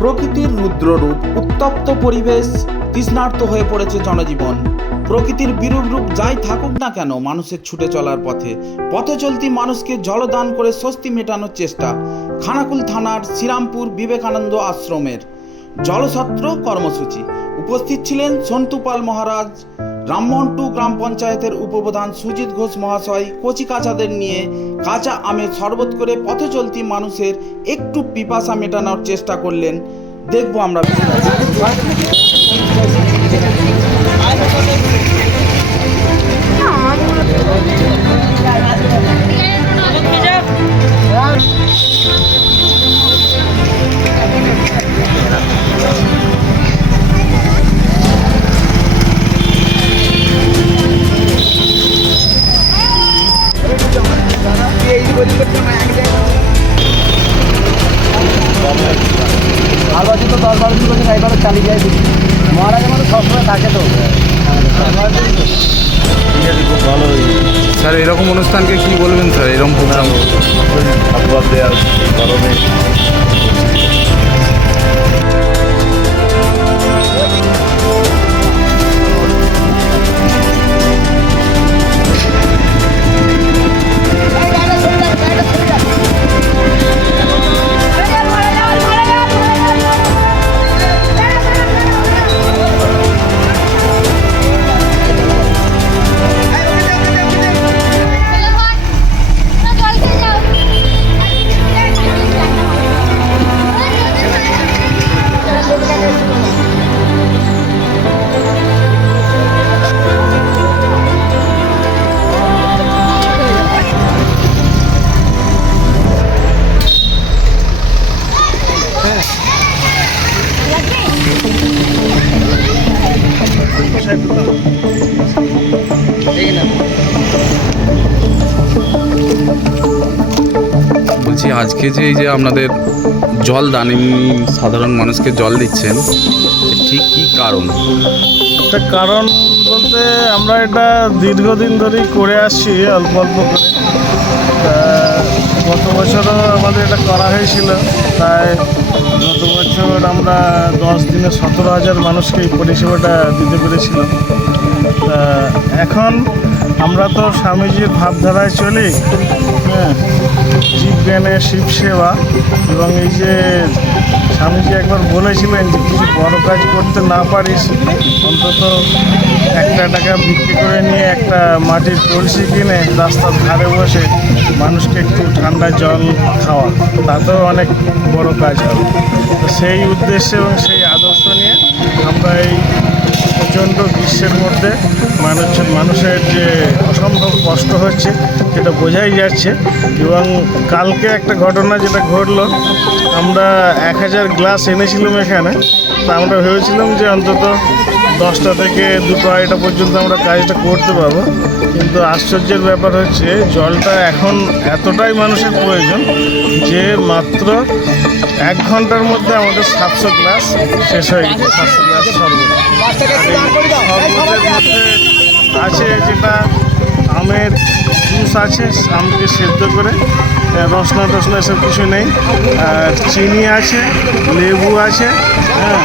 প্রকৃতির রুদ্ররূপ উত্তপ্ত পরিবেশ তৃষ্ণার্ত হয়ে পড়েছে জনজীবন। প্রকৃতির বিরূপ রূপ যাই থাকুক না কেন, মানুষের ছুটে চলার পথে। পথে চলতি মানুষকে জলদান করে স্বস্তি মেটানোর চেষ্টা। খানাকুল থানার শ্রীরামপুর বিবেকানন্দ আশ্রমের জলসত্র কর্মসূচি। উপস্থিত ছিলেন সন্তুপাল মহারাজ রামমোহনটু গ্রাম পঞ্চায়েতের উপপ্রধান সুজিত ঘোষ মহাশয় কচি কাঁচাদের নিয়ে কাঁচা আমের শরবত করে পথে চলতি মানুষের একটু পিপাসা মেটানোর চেষ্টা করলেন। দেখব আমরা চালিয়ে যায় মহারাজের মতো সবসময় থাকে তো। স্যার এরকম অনুষ্ঠানকে কি বলবেন স্যার? এরকম প্রোগ্রাম। ঠাকুর দেওয়ার বলছি, আজকে যে এই যে আপনাদের জল দান, সাধারণ মানুষকে জল দিচ্ছেন, ঠিক কি কারণ? একটা কারণ বলতে আমরা এটা দীর্ঘদিন ধরেই করে আসছি, অল্প অল্প করে। গত বছরও আমাদের এটা করা হয়েছিল, তাই গত বছর আমরা দশ দিনে সতেরো হাজার মানুষকে এই পরিষেবাটা দিতে পেরেছিলাম। এখন আমরা তো স্বামীজির ভাবধারায় চলি। হ্যাঁ জীবজ্ঞানে শিব সেবা এবং এই যে স্বামীজি একবার বলেছিলেন যে কিছু বড় কাজ করতে না পারিস, অন্তত একটা টাকা বিক্রি করে নিয়ে একটা মাটির কলসি কিনে রাস্তার ধারে বসে মানুষকে একটু ঠান্ডা জল খাওয়া, তাতেও অনেক বড় কাজ হবে। সেই উদ্দেশ্যে এবং সেই আদর্শ নিয়ে আমরা এই প্রচণ্ড গ্রীষ্মের মধ্যে মানুষ মানুষের যে অসম্ভব কষ্ট হচ্ছে, সেটা বোঝাই যাচ্ছে। এবং কালকে একটা ঘটনা যেটা ঘটলো, আমরা এক হাজার গ্লাস এনেছিলাম এখানে। তা আমরা ভেবেছিলাম যে অন্তত দশটা থেকে দুটো আড়াইটা পর্যন্ত আমরা কাজটা করতে পারব। কিন্তু আশ্চর্যের ব্যাপার হচ্ছে, জলটা এখন এতটাই মানুষের প্রয়োজন যে মাত্র এক ঘণ্টার মধ্যে আমাদের সাতশো ক্লাস শেষ হয়ে গেছে, সাতশো ক্লাস আছে, যেটা আমের জুস আছে, আমকে সেদ্ধ করে রসনা টসনা এসব কিছু নেই। চিনি আছে, লেবু আছে হ্যাঁ।